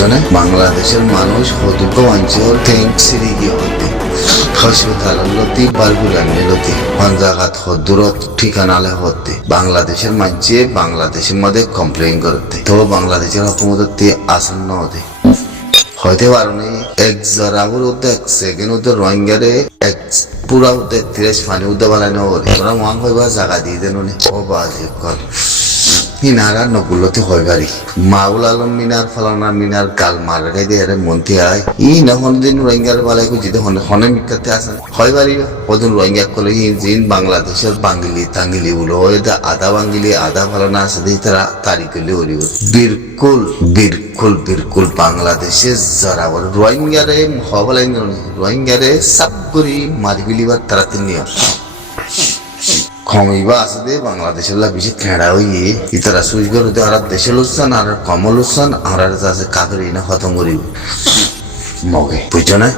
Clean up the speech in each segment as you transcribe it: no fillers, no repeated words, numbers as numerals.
বুঝছনে বাংলাদেশের মানুষ হতুক অঞ্চল থিঙ্ক সিরি গিয়ে হতে হাসপাতালতি বারগুলানিলতি পঞ্জাগাত হদুরত ঠিকানালে হতে বাংলাদেশের মাঝে বাংলাদেশের মধ্যে কমপ্লেন করতে তো বাংলাদেশের হুকুমতে আসন্ন হতে হইতে পারো এক জরাবুর উদ্দে এক সেকেন্ড উদ্দে রোহিঙ্গারে এক পুরা উদ্দে 30 পানি উদ্দে বালাই নগরে তোরা ওয়াং হইবা জায়গা দিয়ে দেন ও বাজে কর মিনারা নকুলতে হয় বাড়ি মাউল আলম মিনার ফলানা মিনার কাল মার গাই দিয়ে মন্ত্রী আয় ই না দিন রোহিঙ্গার বালাই যেতে হনে মিকাতে আসেন হয় বাড়ি ওদিন রোহিঙ্গা কলে জিন বাংলাদেশের বাঙ্গিলি তাঙ্গিলি বলো আধা বাঙ্গিলি আধা ফলানা আছে দিয়ে তারা তারিখলি উড়িব বিরকুল বিরকুল বিরকুল বাংলাদেশে যারা বলে রোহিঙ্গারে হবালাই রোহিঙ্গারে সাব করি মারি গেলিবার তারা নিয়ম কমিবা আছে দে বাংলাদেশের বেশি খেড়া হইয়ে ইতারা সুইচ করে আর দেশে লুচ্ছান আর কমল লুচ্ছান আর আছে কাকের না খতম করিব মগে বুঝছো না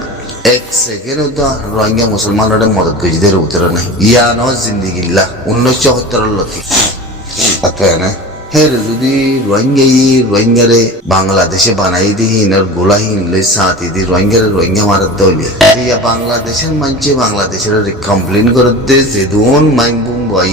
এক সেকেন্ড তো রোহিঙ্গা মুসলমানরা মদত গজিদের উত্তর নাই ইয়া ন জিন্দিগিল্লা 1974 লতি আত্মা না হে যদি রোহিঙ্গারে বাংলাদেশে বানাই দিই ইনার গোলাহীন লই সাথী দি রোহিঙ্গা মারার দৌলে ইয়া বাংলাদেশের মানছে বাংলাদেশের কমপ্লেন করে দে যে দোন মাইমবুম বই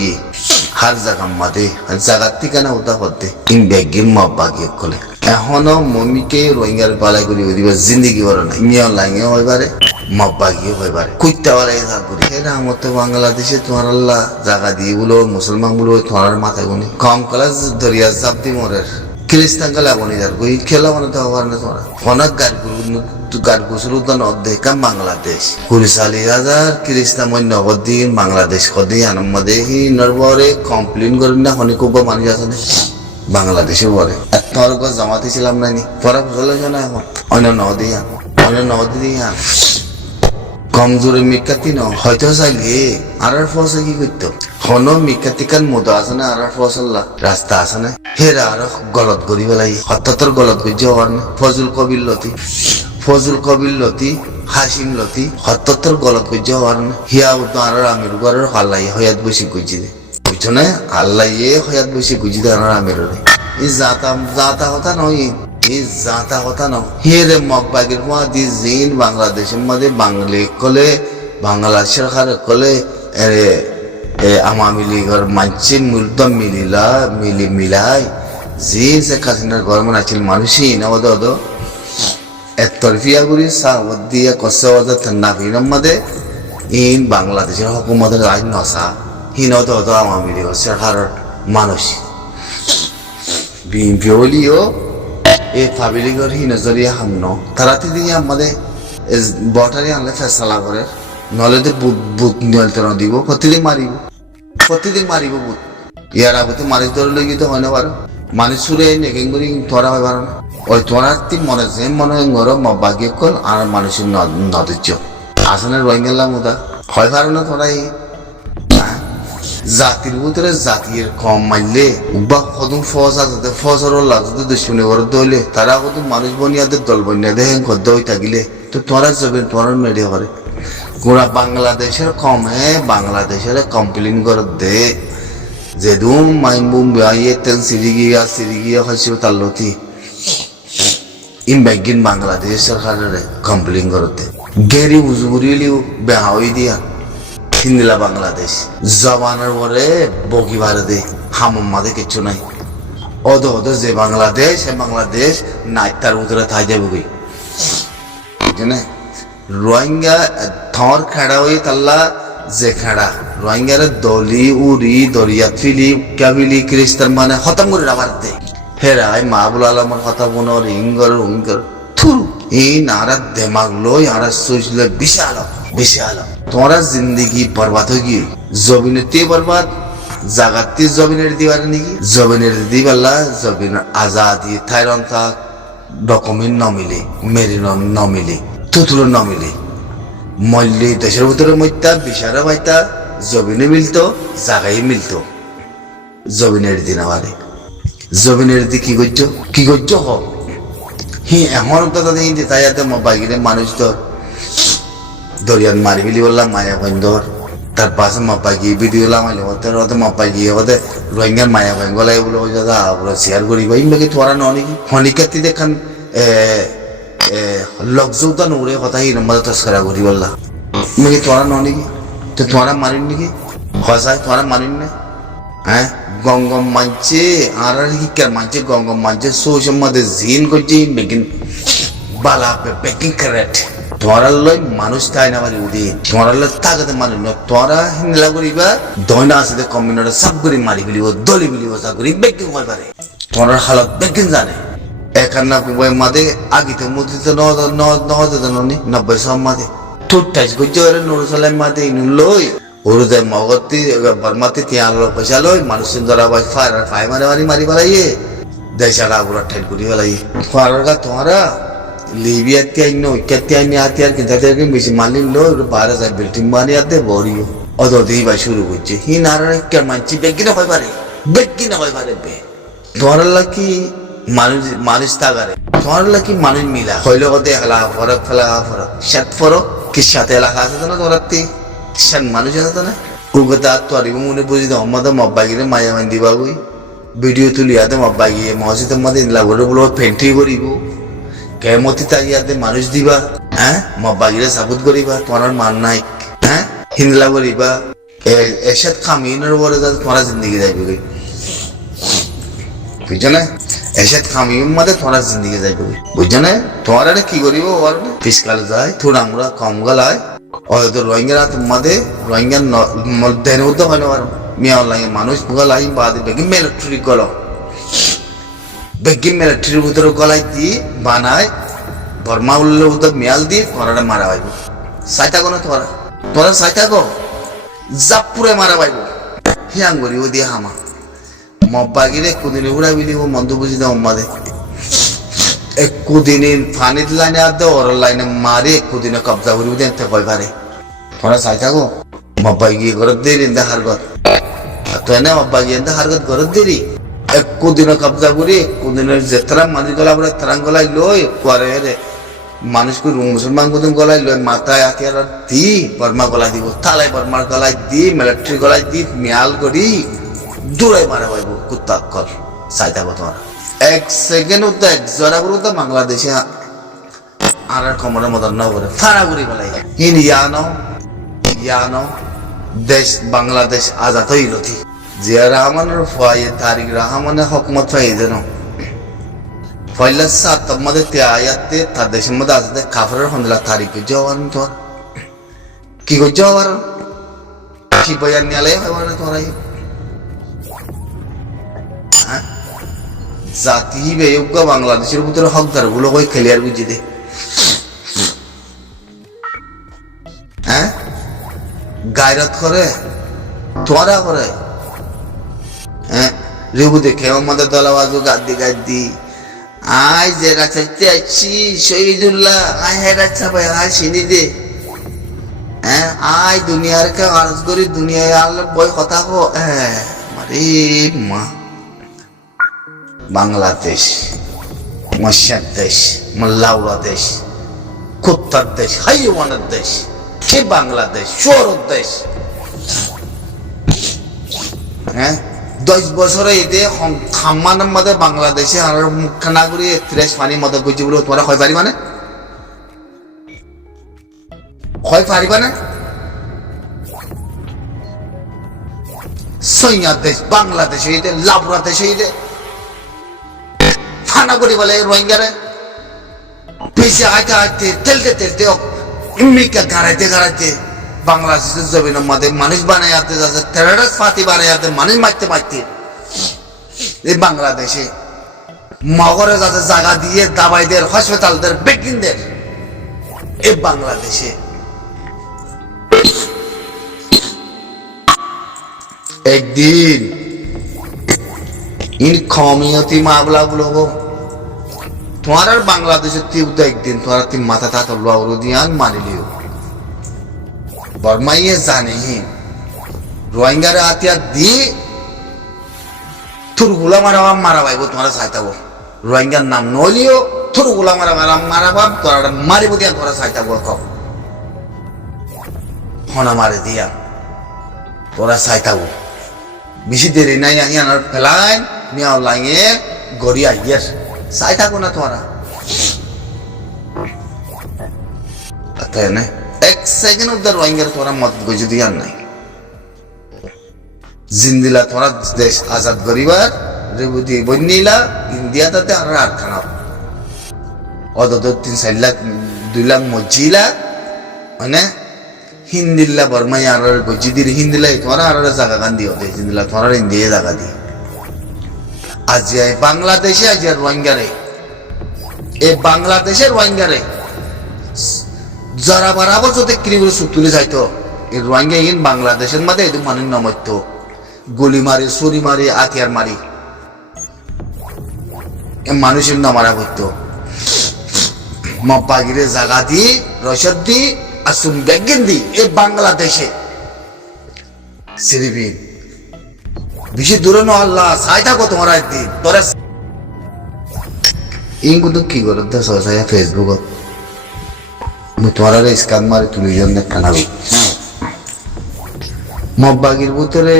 হার জায়গা মাদে জায়গার ঠিকানা উদা করতে ইন ব্যাগির মাবাগি কলে এখনো মমিকে রোহিঙ্গার পালাই করি দিবা জিন্দিগি বড় না ইয়া লাইনে হইবারে মাবাগি হইবারে কুইতা বালাই থাকুরি এরা মতো বাংলাদেশে তোমার আল্লাহ জায়গা দিয়ে বলো মুসলমান বলো তোমার মাথায় গুনি কম কলাস দরিয়া চাপ দি মরের খ্রিস্টান কালে বনি যার কই খেলা মানে তো হবার না তোমরা অনেক গাড় গুসুর উদ্যান অর্ধেক বাংলাদেশ 40,000 খ্রিস্টান নগদিন বাংলাদেশ কদি আনন্দে নরবরে কমপ্লেন করেন না অনেক মানুষ আছে বাংলাদেশে বলে তোর গছ জমাতে ছিলাম নাইনি পরে বুঝলো না এখন অন্য নদী কমজোরে মিকাতি ন হয়তো চাইলে আর ফসে কি করতো হন মিকাতিকান মতো আছে না আর ফসল্লা রাস্তা আছে না হেরা আর গলত করি পেলাই হঠাৎ গলত করছে হওয়ার না ফজল কবির লতি হাসিম লতি হঠাৎ গলত করছে হওয়ার না হিয়া তো আর আমির ঘরের হাল্লাই হয়াত বসে করছি দে বুঝছো না হাল্লাইয়ে হয়াত বসে করছি দে আর আমির এই যাতা কথা নয় জাতা কথা ন হেরে মগবাগের মধ্যে জিন বাংলাদেশের মধ্যে বাঙালি কলে বাংলা সরকার কলে আওয়ামী লীগের মানছে মূলত মিলাই জিন সে কাসিনার গরম আছিল মানুষই না ওদ একতরফিয়া করি সাহদ দিয়ে কষ্ট ঠান্ডা ফিনের মধ্যে ইন বাংলাদেশের হুকুমতের আইন নসা হিনত আওয়ামী লীগের সরকারের মানুষ বিএনপি হলিও এই পাবলিকের হি নজরিয়া হামন তারাতে দিয়ে আমাদের বটারি আনলে ফেসলা করে নহলে তো বুট নিয়ন্ত্রণ দিব প্রতিদিন মারিব বুট ইয়ার আগতে মারি ধরে লই গিয়ে হয় না পারো মানুষ সুরে নেগেং করি ধরা হয় পারো না ওই তোরার তিন মনে যে মনে হয় গরম বাগিয়ে কল আর মানুষের নদীর্য আসলে রোহিঙ্গা মুদা হয় পারো না তোরাই জাতির ভিতরে জাতির কম মারলে বা কদম ফজ আছে ফজর যদি দুশ্মনী করে দইলে তারা কদম মানুষ বনিয়াদের দল বনিয়া দেখে গদ্য হয়ে থাকিলে তো তোরা যাবেন তোরা মেরে করে গোড়া বাংলাদেশের কম বাংলাদেশের কমপ্লেন করে দে যে দুম মাইমবুম বিয়ে তেল সিরিগিয়া হচ্ছে তার লতি ইন ব্যাগিন বাংলাদেশ সরকারের কমপ্লেন করে দে গেরি উজুবুরিলিও বেহা হয়ে দিয়া হিন্দিলা বাংলাদেশ জবানের পরে বকি ভারে দে হামম মাঝে কিচ্ছু নাই অদ যে বাংলাদেশ নাই তার ভিতরে থাই যাবে কই বুঝলে রোহিঙ্গা থর খেড়া হয়ে তাল্লা যে খেড়া রোহিঙ্গার দলি উড়ি দরিয়া ফিলি কাবিলি খ্রিস্টান মানে খতম করে রাবার দে হেরাই মাহবুল আলমের কথা মনে রিঙ্গর থুর এই নারা দেমাগ লই আর সুইচলে বিশাল তোমরা জিন্দগি বরবাদ হয়ে গিয়ে জবিনেতে বরবাদ জাগাতে জবিনের দিবার নাকি জবিনের দিবাল্লা জবিন আজাদি থাইরন থাক ডকুমেন্ট নমিলে মেরিন নমিলে তুতুলো নমিলে মল্লি দেশের ভিতরে মইতা বিশারা বাইতা জবিনে মিলতো জাগাই মিলতো জবিনের দিন আমারে জবিনের দি কি করছো হ হি এমন কথা দেখি তাই বাইরে মানুষ তো দরিয়ান মারি বিলি বললাম মায়া বন্ধর তার পাশে মাপা গিয়ে ভিডিও লামাইলে ওদের মাপা গিয়ে ওদের রোহিঙ্গার মায়া ভাই গলাই বলে শেয়ার করি বা ইমবাকে তোরা ননি হনিকাতি দেখান লকজৌতা নৌরে কথা এই নম্বর তস্করা করি বললা আমি তোরা ন নাকি তো তোরা মারিন নাকি হসাই তোরা মারিন না হ্যাঁ গঙ্গম মানছে আর কি কার মানছে গঙ্গম মানছে সোশ্যাল মধ্যে জিন করছে বেগিন বালা বেগিন কারেক্ট তোরা লই মানুষ তাই না পারি উদি তোরা লই তাগতে মারি না তোরা হিন্দলা করিবা দয়না আছে কম্বিনারে সব করে মারি ফেলিব দলি ফেলিব সব করে বেগিন হয়ে পারে তোরা হালত বেগিন জানে একান্না কুবাই মাদে আগিতে মধ্যে ননি 90 সব মাদে টুটাইস গজ্জে নুরুসালাম মাদে ইনু লই ওরুদে মগতি বর্মাতে তিয়াল পয়সা লই মানুষের ধরা বাই ফাই মারি মারি বালাইয়ে দেশালা গুলা ঠাইল করি বালাই ফারারগা তোরা লিবিয়া তিয়াই নো কেতিয়াই নি আতিয়ার কিন্তু তাদেরকে বেশি মালিন লো 12,000 বিল্ডিং বানি আতে বড়িও অদদি বাই শুরু করছে হি নারা কে মানছি বেগিনা হয় পারে বেগিনা হয় পারে বে তোরা কি মানুষ তাগারে তোমার কি মানুষ মিলা হইলে কতে এলা ফরক সাত ফরক কি সাথে এলাকা আছে না তোর সাত মানুষ আছে না কুগতা তো আর মনে বুঝি তো আমাদের মব্বাগিরে মায়া মান দিবা গই ভিডিও তুলিয়াতে মব্বাগিয়ে মসজিদের মধ্যে লাগরে বলো পেন্ট্রি করিব কেমতি তাইয়াতে মানুষ দিবা হ্যাঁ মব্বাগিরে সাবুত করিবা তোমার মান নাই হ্যাঁ হিন্দলা করিবা এসাত খামিনের পরে তোমার জিন্দগি যাইবে গই বুঝছো না এসে খামিম মধ্যে তোমার জিন্দিগি যাইবে বুঝছো না তোমার কি করিব পিসকাল যায় থোড়া মুড়া কম গলায় হয়তো রোহিঙ্গারা তোমাদের রোহিঙ্গার দেন উদ্যোগ হয় না মেয়ার লাগে মানুষ গলাই বাদে বেগি মিলিটারি গল বেগি মিলিটারির ভিতরে গলাই দি বানায় বর্মা উল্লের উদ্যোগ মেয়াল দিয়ে তোরা মারা পাইব চাই থাকো না তোরা চাই থাকো জাপুরে মারা পাইব হিয়াং করিব দিয়ে হামা মব্বাগিরে কুদিনে উড়া বিলিব মন্দ বুঝি দাও মাদে কুদিনে ফানির লাইনে আদে ওর লাইনে মারে কুদিনে কবজা করিব দেন তে কই পারে তোরা চাই থাকো মব্বাগি ঘর দেরি ইন্দা হারগত তো এনে মব্বাগি ইন্দা হারগত ঘর দেরি কুদিনে কবজা করি কুদিনের যেতরা মানি গলা বলে তরাং গলাই লই করে রে মানুষকে মুসলমান কুদিন গলাই লই মাথায় আতিয়ার দি বর্মা গলাই দিব তালাই বর্মার গলাই দি মিলিটারি গলাই দি মিয়াল করি দূরে মারা পাইব কুত্তা কর চাই থাকো তোমার এক সেকেন্ড উদ্যোগ এক জরা করে তো বাংলাদেশে আর কমরের মতন না করে ফাড়া করি বলাই হিন ইয়ানো দেশ বাংলাদেশ আজাদ হইল থি জিয়া রহমানের ফয়ে তারিক রহমানের হকমত ফাই দেন ফয়লা সাত মধ্যে তে আয়াতে তার দেশের মধ্যে আজাদে কাফরের হন্দলা তারিখ জওয়ান তোর কি গো জওয়ার কি বয়ান নিয়ালে হয় না তোরাই জাতি বেয়োগ্য বাংলাদেশের ভিতরে হকদার গুলো কই খেলিয়ার বুঝি দে হ্যাঁ গায়রত করে তোরা করে হ্যাঁ রেবু দেখে আমাদের দলাবাজু গাদ্দি আয় যে রাচাইতে আছি শহীদুল্লাহ আয় হে রাচা ভাই আয় চিনি দে হ্যাঁ আয় দুনিয়ার কে আরজ করি দুনিয়ায় আল্লাহ বই কথা কো হ্যাঁ মারে মা বাংলাদেশ মশার দেশ মোল্লাউরা দেশ কুত্তার দেশ হাইওয়ানের দেশ সে বাংলাদেশ শহরের দেশ হ্যাঁ 10 বছরে এতে খাম্মানের মধ্যে বাংলাদেশে আর মুখখানা করে 30 পানির মধ্যে গুজি বলে তোমরা হয় পারিবা না হয় পারিবা না সৈয়া দেশ বাংলাদেশ হইতে লাবুরা দেশ হইতে ফানা করি বলে রোহিঙ্গারে পেশে হাঁটতে তেলতে ইমিকা গাড়াইতে বাংলাদেশের জমিনের মধ্যে মানুষ বানাই আতে যাচ্ছে টেররিস্ট পার্টি বানাই আতে মানুষ মারতে এই বাংলাদেশে মগরে যাচ্ছে জায়গা দিয়ে দাবাইদের হসপিটালদের বেকিনদের এই বাংলাদেশে একদিন इन कौमियती मामला लोगों तुम्हारा बांग्लादेश तीव्र एक दिन तुम्हारा तीन माथा था तो लौरुदियान मान लियो बर्मा ये जाने ही रोहिंग्या रे आतिया दी थुरगुला मारा भाई वो तुम्हारा सहायता वो रोहिंग्या नाम नो लियो थुरगुला मारा बाप तुम्हारा मारी बुदिया तुम्हारा सहायता वो कब होना मारे दिया तुम्हारा सहायता वो बिशी देरी नहीं यहाँ ना फैलाएं मियाँ लाएंगे गोरिया यस साइटा को ना तुम्हारा তাই না এক সেকেন্ড উদ্ধার রোহিঙ্গার তোরা মত গজি দিয়ে আর নাই জিন্দিলা তোরা দেশ আজাদ করিবার রেবুদি বন্যিলা ইন্ডিয়া তাতে আর আর খানা অত 3-4 লাখ 2 লাখ মজিলা মানে হিন্দিল্লা বর্মাই আর গজি দিয়ে হিন্দিলা তোরা আর জায়গা গান দিও দে হিন্দিলা তোরা ইন্ডিয়া জায়গা দি আজ বাংলাদেশে আজ রোহিঙ্গারে এই বাংলাদেশের রোহিঙ্গারে যারা বরাবর যদি কিরিগুলো সুতুলে যাইতো এই রোহিঙ্গা ইন বাংলাদেশের মধ্যে এই মানুষ নমত গুলি মারি ছুরি মারি আতিয়ার মারি মানুষের নমারা হইতো মব্বাগিরে জায়গা দি রসদ দি আসুন ব্যাগিন দি এই বাংলাদেশে সিরিবিন বেশি দূরে ন আল্লাহ সাই থাকো তোমার একদিন তোরা ইনগুলো কি করো তো সবাই ফেসবুকত তোমার স্ক্যান মারি তুলি জন কানাবি মব্বাগির ভিতরে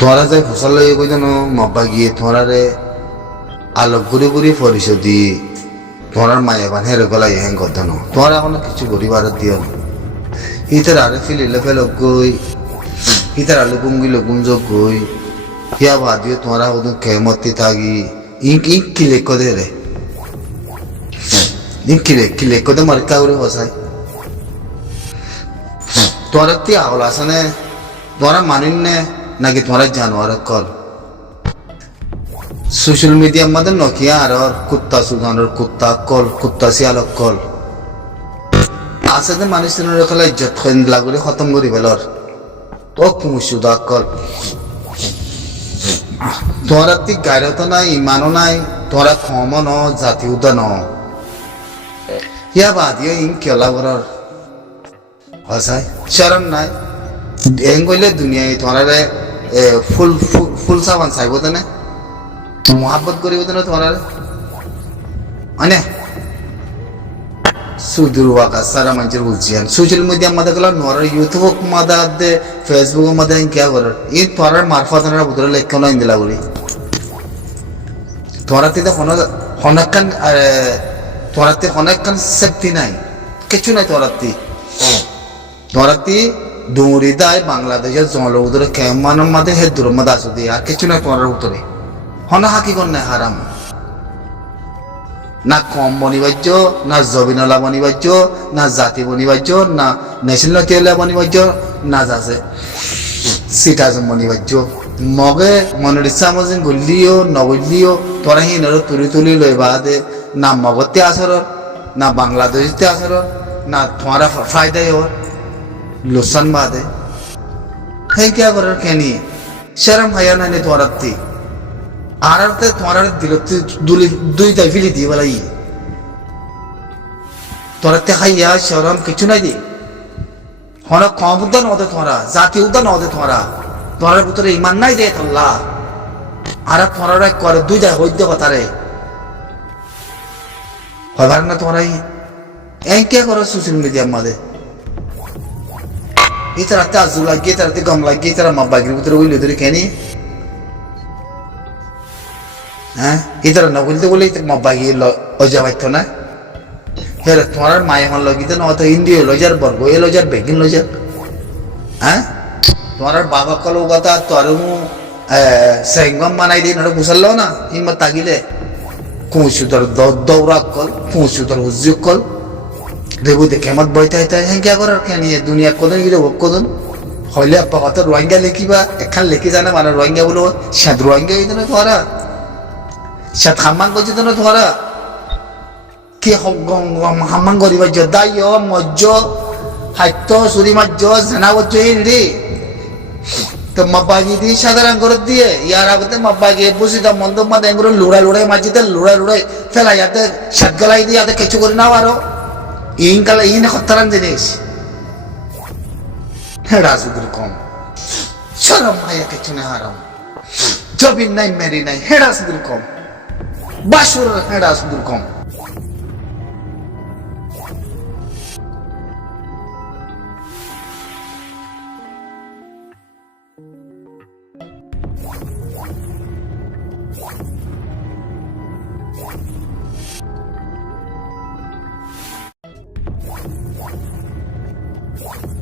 তোরা যাই ফসল লইয়ে কই জানো মব্বাগিয়ে তোরারে আলোক ঘুরে ঘুরে পরিশোধি তোরার মায়ে বান হেরে গলাই হ্যাং করতে নো তোরা এখনো কিছু গরিবার দিও না ইতার আরে ফিলিলে ফেলক গই ইতার আলু গুঙ্গি লগুন যোগ গই হিয়া বাদিও তোরা ওদের কেমতি থাকি ইঙ্ক ইঙ্ক কিলে কদে রে কিলে কদে মার্কা করে বসাই তোরা তি আওল আসনে তোরা মানিন নে নাকি তোরা জানোয়ার কল সোশ্যাল মিডিয়ার মধ্যে নকিয়া আর কুত্তা সুধানোর কুত্তা কল কুত্তা শিয়ালক কল আসলে মানুষের খেলা ইজ্জত লাগলে খতম করি ফেলর তো কুমুসুদা কল তোরা তি গাইরত নাই ইমানও নাই তোরা ক্ষম ন জাতি উদা ন ইয়া বাদিও ইন কেলা বরার হসাই শরম নাই এং কইলে দুনিয়ায় তোরারে ফুল ফুল সাবান চাইব তো না মোহাব্বত করিব তো না তোরারে মানে সুদূর ওয়াকা সারা মানুষের বুঝিয়ান সোশ্যাল মিডিয়া মধ্যে গেল নর ইউটিউব মধ্যে ফেসবুক মধ্যে কিয়া করার এই তোরার মারফত বুতরে লেখা না ইন্দিলা করি তোরাতে তো হনকান তোরাতে হনকান সেফটি নাই কিছু নাই তোরাতে দৌড়ি দেয় বাংলাদেশের জলউদরে কেমানের মধ্যে হে দূর মধ্যে আসো দিয়ে আর কিছু নাই তোরার উত্তরে হন হাকি কর নাই হারাম না কম বনিবাজ্য না জবিনলা বনিবাজ্য না জাতি বনিবাজ্য না ন্যাশনাল তেলা বনিবাজ্য না যাচ্ছে সিটাজম বনিবাজ্য মগে মনের ইচ্ছা মজিন গলিও নগলিও তোরা হিনর তুলি লই বাদে না মগতে আসর না বাংলাদেশতে আসর না তোমারা ফায়দাই ওর লোসান বাদে হ্যাঁ क्या করার কেনি শরম হায়া না নে তোরাতে আরতে তোমার দিলতে দুই তাই ফিলি দিয়ে বলাই তোরাতে হাইয়া শরম কিছু নাই দি হন কম উদ্যান হতে তোরা জাতি উদ্যান হতে তোরা তোরার ভিতরে ইমান নাই দে আল্লাহ আর তোরা করে দুই যায় হইতে কথা রে হবার না তোরাই এই কে করো সোশ্যাল মিডিয়ার মধ্যে ইতারা তাজু লাগে ইতারাতে গম লাগে ইতারা মাবাগির ভিতরে উইলে ধরে কেনি হ্যাঁ ইতারা না বলতে বলে মাবাগি অজা পাইতো না হের তোমার মায়ে হন লগিতে না অত ইন্ডিয়া লজার বর্গ এ লজার বেগিন লজার হ্যাঁ তোমার বাবা কল কথা তোর সেঙ্গম বানাই দিয়ে নড়ে বুঝাল না হিম্মত তাগিলে কুঁসুতর দৌড়া কল কুঁসুতর উজ্জুক কল রেবু দেখে মত বইতে হইতে হ্যাঁ কে করার কেন দুনিয়া কোদন গিয়ে কোদন হইলে আপা কত রোহিঙ্গা লিখিবা এখান লিখি জানা মানে রোহিঙ্গা বলো সাত রোহিঙ্গা হইতে না তোরা সাত হাম্মান করছে তো না তোরা কি হাম্মান করিবা দাই মজ্জ হাইত্য সুরি মাজ্জ জানা বজ্জ রে তো মাব্বাগি দিয়ে সাধারণ করে দিয়ে ইয়ার আগতে মাব্বাগি বুঝিতা মন্দ মাদে এগুলো লুড়াই মাঝিতে লুড়াই ফেলাই ইয়াতে সাত গলাই দিয়ে ইয়াতে কিছু করে নাও আরো ইনকালে ইন খতরান জিনিস হেডা সুদূর কম শরম হায়া কিছু না হারাম জবিন নাই মেরি নাই হেডা সুদূর কম বাসুর হেডা সুদূর কম না